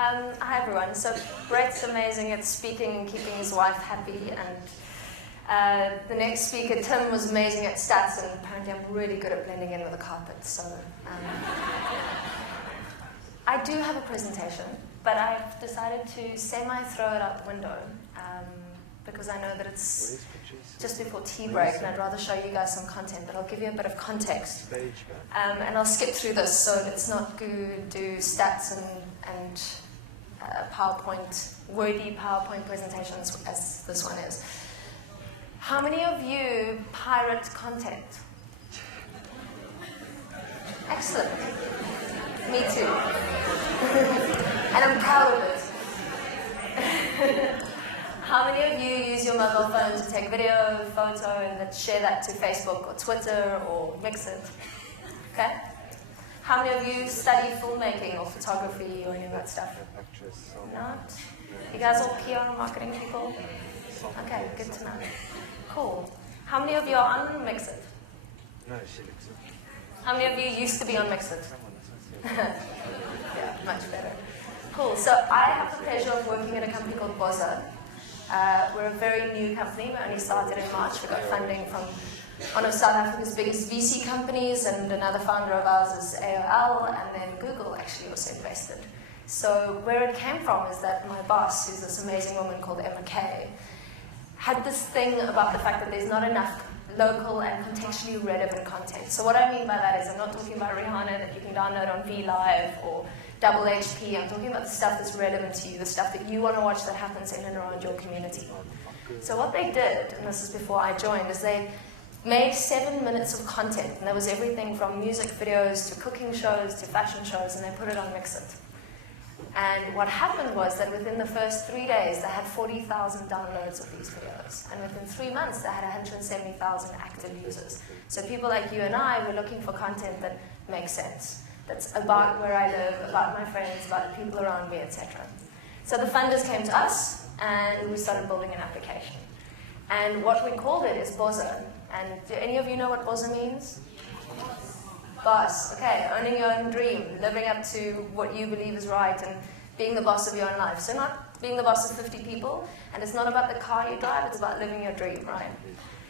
Hi everyone. So Brett's amazing at speaking and keeping his wife happy, and the next speaker, Tim, was amazing at stats, and apparently I'm really good at blending in with the carpet. So I do have a presentation, but I've decided to semi-throw it out the window because I know that it's just before tea break, and I'd rather show you guys some content, but I'll give you a bit of context. And I'll skip through this, so it's not good to do stats and PowerPoint, wordy PowerPoint presentations as this one is. How many of you pirate content? Excellent. Me too. And I'm proud of it. How many of you use your mobile phone to take video, photo, and then share that to Facebook or Twitter or mix it? Okay? How many of you study filmmaking or photography or any of that stuff? Not? You guys all PR and marketing people? Okay, good to know. Cool. How many of you are on Mixit? No, she looks it. How many of you used to be on Mixit? Yeah, much better. Cool. So I have the pleasure of working at a company called BOZZA. We're a very new company. We only started in March. We got funding from one of South Africa's biggest VC companies, and another founder of ours is AOL, and then Google actually also invested. So where it came from is that my boss, who's this amazing woman called Emma Kay, had this thing about the fact that there's not enough local and contextually relevant content. So what I mean by that is I'm not talking about Rihanna that you can download on VLive or Double HP. I'm talking about the stuff that's relevant to you, the stuff that you want to watch that happens in and around your community. So what they did, and this is before I joined, is they made 7 minutes of content, and there was everything from music videos to cooking shows to fashion shows, and they put it on Mixit. And what happened was that within the first 3 days, they had 40,000 downloads of these videos. And within 3 months, they had 170,000 active users. So people like you and I were looking for content that makes sense, that's about where I live, about my friends, about the people around me, etc. So the funders came to us, and we started building an application. And what we called it is BOZZA. And do any of you know what BOZZA means? Boss. Okay, owning your own dream, living up to what you believe is right, and being the boss of your own life. So not being the boss of 50 people, and it's not about the car you drive, it's about living your dream, right?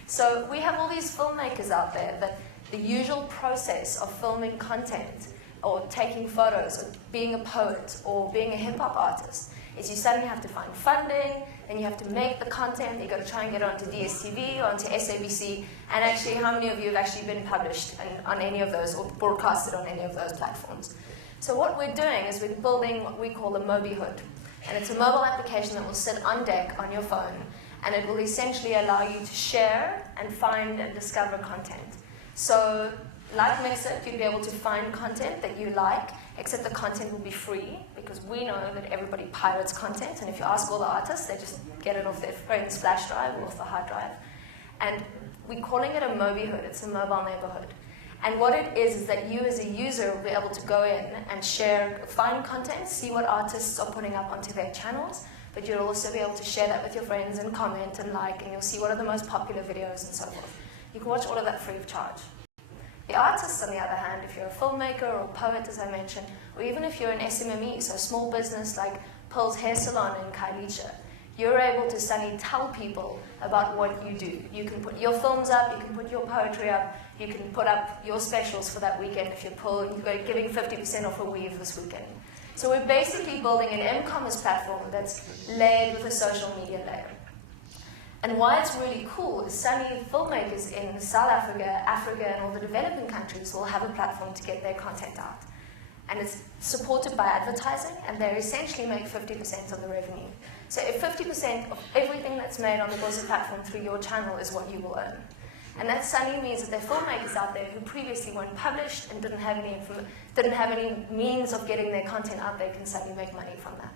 So we have all these filmmakers out there that the usual process of filming content, or taking photos, or being a poet, or being a hip-hop artist, is you suddenly have to find funding, and you have to make the content, you've got to try and get it onto DSTV, or onto SABC, and actually how many of you have actually been published on any of those, or broadcasted on any of those platforms? So what we're doing is we're building what we call a Mobihood, and it's a mobile application that will sit on deck on your phone, and it will essentially allow you to share and find and discover content. So like Mixit, you'll be able to find content that you like, except the content will be free, because we know that everybody pirates content, and if you ask all the artists, they just get it off their friend's flash drive or off the hard drive. And we're calling it a Mobihood, it's a mobile neighborhood. And what it is that you as a user will be able to go in and share, find content, see what artists are putting up onto their channels, but you'll also be able to share that with your friends and comment and like, and you'll see what are the most popular videos and so forth. You can watch all of that free of charge. The artists, on the other hand, if you're a filmmaker or a poet, as I mentioned, or even if you're an SMME, so a small business like Pearl's Hair Salon in Kailicha, you're able to suddenly tell people about what you do. You can put your films up, you can put your poetry up, you can put up your specials for that weekend if you're Pearl, and you're giving 50% off a weave this weekend. So we're basically building an m-commerce platform that's layered with a social media layer. And why it's really cool is suddenly filmmakers in South Africa, Africa, and all the developing countries will have a platform to get their content out. And it's supported by advertising, and they essentially make 50% of the revenue. So if 50% of everything that's made on the BOZZA platform through your channel is what you will earn. And that suddenly means that there are filmmakers out there who previously weren't published and didn't have any means of getting their content out there, can suddenly make money from that.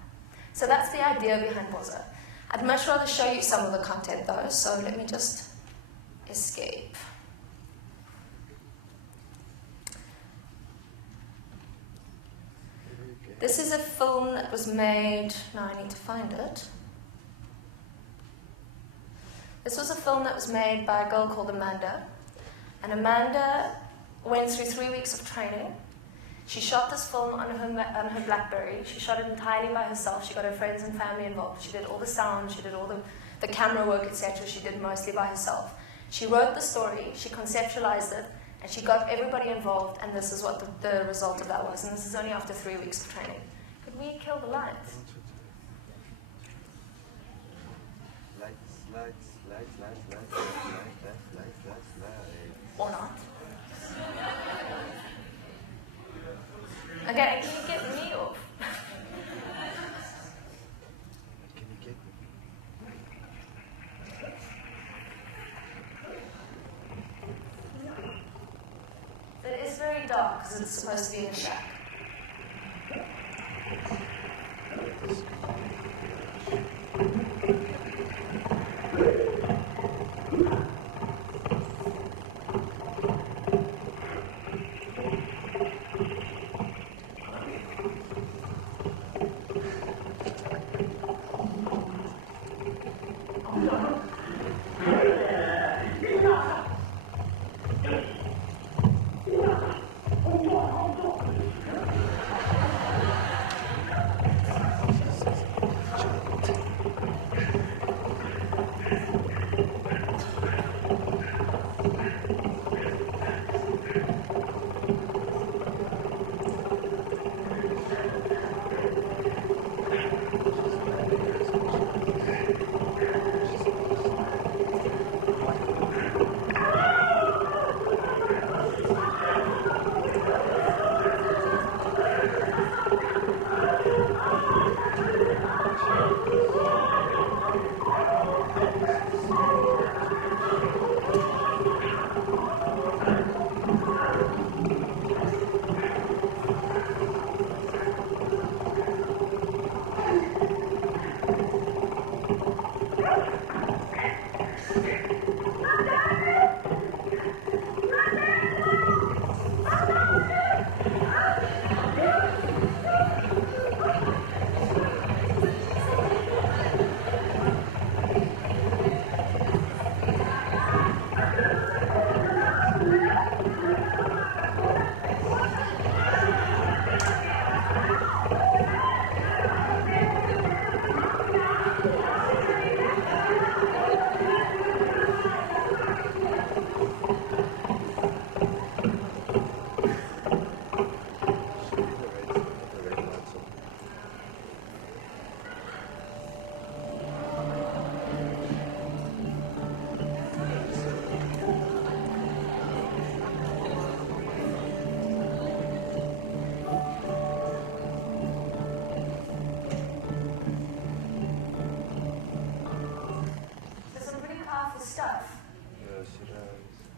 So that's the idea behind BOZZA. I'd much rather show you some of the content though, so let me just escape. This is a film that was made, now I need to find it. This was a film that was made by a girl called Amanda, and Amanda went through 3 weeks of training, She shot this film on her BlackBerry. She shot it entirely by herself. She got her friends and family involved. She did all the sound, she did all the camera work, etc. She did mostly by herself. She wrote the story, she conceptualized it, and she got everybody involved, and this is what the result of that was. And this is only after 3 weeks of training. Could we kill the lights? Lights. Or not? Okay, can you get me off? Can you get me? It is very dark because it's supposed to be in a shack.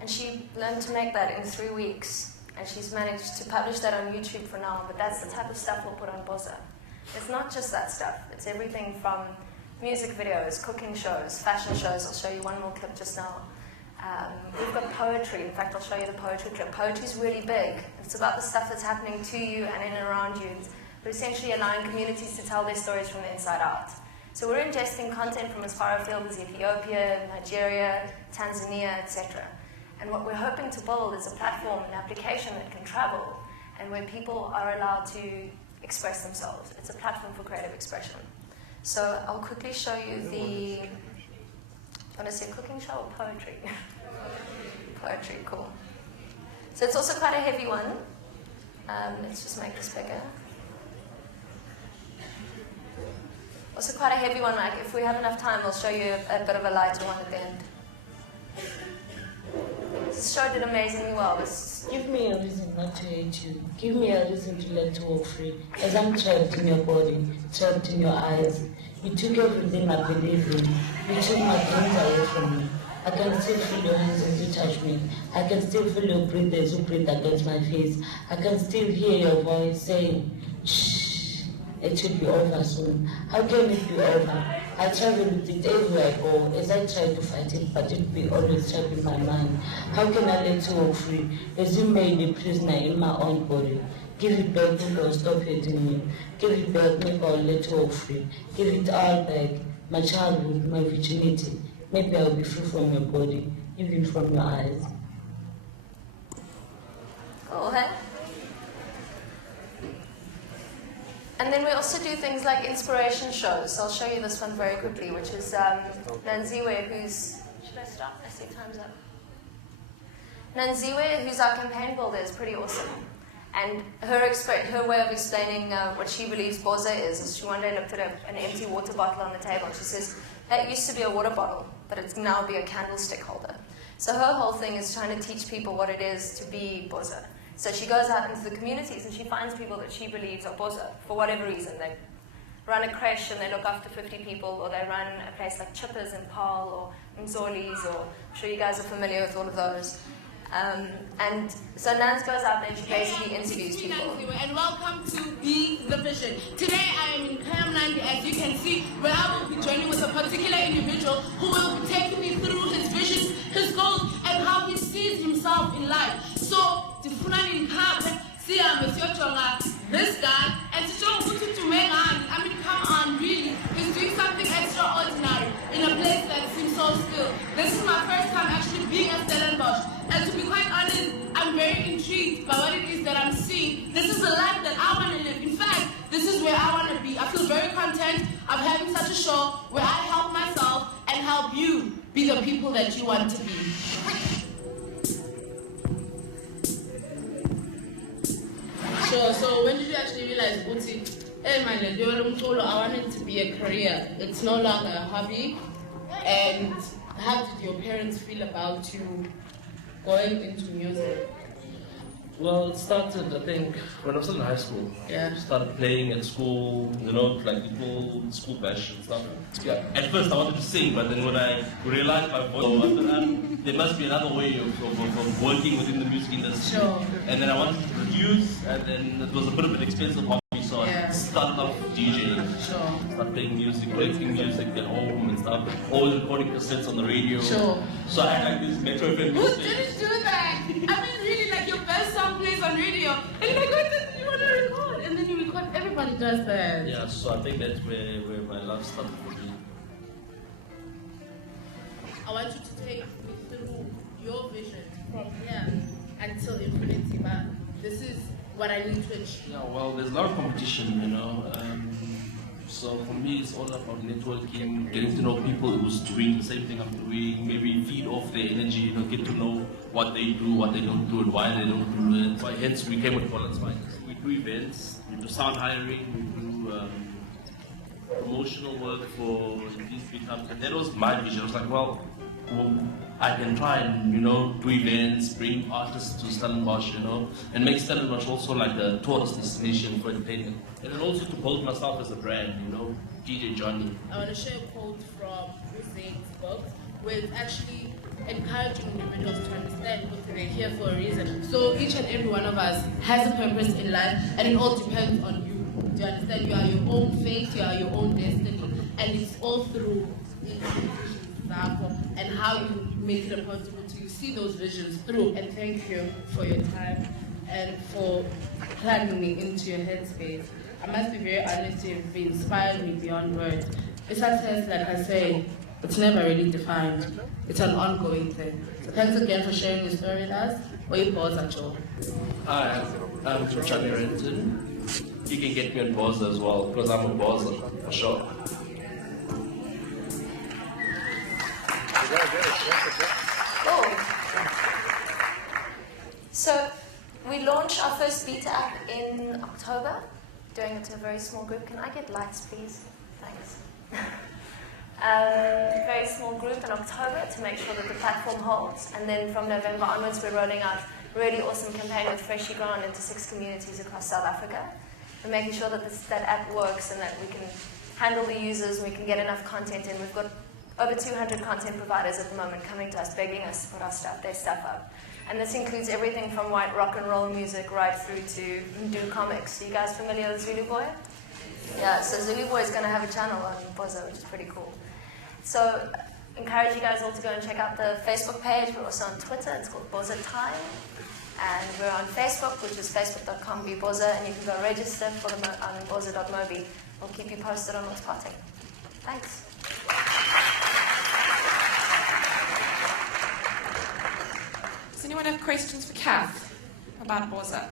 And she learned to make that in 3 weeks, and she's managed to publish that on YouTube for now, but that's the type of stuff we'll put on BOZZA. It's not just that stuff, it's everything from music videos, cooking shows, fashion shows. I'll show you one more clip just now. We've got poetry. In fact, I'll show you the poetry clip. Poetry's really big. It's about the stuff that's happening to you and in and around you. We're essentially allowing communities to tell their stories from the inside out. So we're ingesting content from as far afield as Ethiopia, Nigeria, Tanzania, etc. And what we're hoping to build is a platform, an application that can travel, and where people are allowed to express themselves. It's a platform for creative expression. So I'll quickly show you the... I want to say cooking show or poetry? Poetry, cool. So it's also quite a heavy one. Let's just make this bigger. Also quite a heavy one, like if we have enough time, I'll show you a bit of a lighter one at the end. This show did amazingly well. Give me a reason not to hate you. Give me a reason to let you walk free. As I'm trapped in your body, trapped in your eyes. You took everything I believe in. You took my dreams away from me. I can still feel your hands as you touch me. I can still feel your breath as you breathe against my face. I can still hear your voice saying, shh, it should be over soon. How can it be over? I travel with it everywhere I go, as I try to fight it, but it be always trapped in my mind. How can I let you walk free, as you made me prisoner in my own body? Give it back, Lord, stop hating me. Give it back, maybe I'll let you walk free. Give it all back, my childhood, my virginity. Maybe I'll be free from your body, even from your eyes. Cool, huh? And then we also do things like inspiration shows. I'll show you this one very quickly, which is Nanziwe, who's... Should I stop? I see time's up. Nanziwe, who's our campaign builder, is pretty awesome. And her way of explaining what she believes BOZZA is she one day looked at an empty water bottle on the table. She says, that used to be a water bottle, but it's now be a candlestick holder. So her whole thing is trying to teach people what it is to be BOZZA. So she goes out into the communities and she finds people that she believes are BOZZA for whatever reason. They run a creche and they look after 50 people, or they run a place like Chippers in Paarl or Mzoli's, or I'm sure you guys are familiar with all of those. And so Nance goes out there and she basically interviews people. And welcome to Be the Vision. Today I am in KM90, as you can see, where I will be joining with a particular individual who will be taking me through his visions, his goals, and how he sees himself in life. So, this guy, and I mean, come on, really, he's doing something extraordinary in a place that seems so still. This is my first time actually being at Stellenbosch, and to be quite honest, I'm very intrigued by what it is that I'm seeing. This is the life that I want to live. In fact, this is where I want to be. I feel very content of having such a show where I help myself and help you be the people that you want to be. Sure, so when did you actually realize, Uti, hey man, I want it to be a career. It's no longer a hobby. And how did your parents feel about you going into music? Well, it started, I think, when I was still in high school. Yeah. Started playing at school, you know, like little school bash and stuff. Yeah. At first I wanted to sing, but then when I realized my voice, there must be another way of working within the music industry. Sure. And then I wanted to produce, and then it was a bit of an expensive hobby, so I started off DJing. Sure. Started playing music, collecting music at home and stuff. Always recording cassettes on the radio. Sure. So I had like this Metro FM. Who didn't do that? I mean, really, like your best song plays on radio, and you're like, what did you want to record? And then you record, everybody does that. Yeah, so I think that's where my love started for me. I want you to take me through your vision from here until infinity, but this is what I need to achieve. Yeah, well, there's a lot of competition, you know. So for me, it's all about networking, getting to know people who's doing the same thing I'm doing, maybe feed off their energy, you know, get to know what they do, what they don't do, and why they don't do it. So hence, we came with Volunteers Finance. We do events, we do sound hiring, we do promotional work for these big companies. And that was my vision. I was like, well, I can try and, you know, do events, bring artists to Stellenbosch, you know, and make Stellenbosch also like a tourist destination for entertainment. And then also to build myself as a brand, you know, DJ Johnny. I want to share a quote from Hussein's book, where it's actually encouraging individuals to understand what they're here for a reason. So each and every one of us has a purpose in life, and it all depends on you. Do you understand? You are your own fate, you are your own destiny, and it's all through and how you make it a possibility. You see those visions through. And thank you for your time and for planning me into your headspace. I must be very honest, you've inspired me beyond words. It's success, like I say, it's never really defined. It's an ongoing thing. So thanks again for sharing your story with us. Hi, I'm Johnny Renton. You can get me on BOZZA as well, because I'm a BOZZA, for sure. Cool. So we launched our first beta app in October, doing it to a very small group. Can I get lights, please? Thanks. Very small group in October to make sure that the platform holds. And then from November onwards, we're rolling out a really awesome campaign with Freshly Grown into 6 communities across South Africa. We're making sure that that app works and that we can handle the users and we can get enough content in. We've got over 200 content providers at the moment coming to us, begging us to put their stuff up. And this includes everything from white rock and roll music right through to Ndu comics. Are you guys familiar with Zulu Boy? Yeah, so Zulu Boy is going to have a channel on BOZZA, which is pretty cool. So encourage you guys all to go and check out the Facebook page. We're also on Twitter. It's called BOZZA Time. And we're on Facebook, which is facebook.com/BOZZA, and you can go register for them on BOZZA.mobi. We'll keep you posted on what's parting. Thanks. Does anyone have questions for Kath about BOZZA?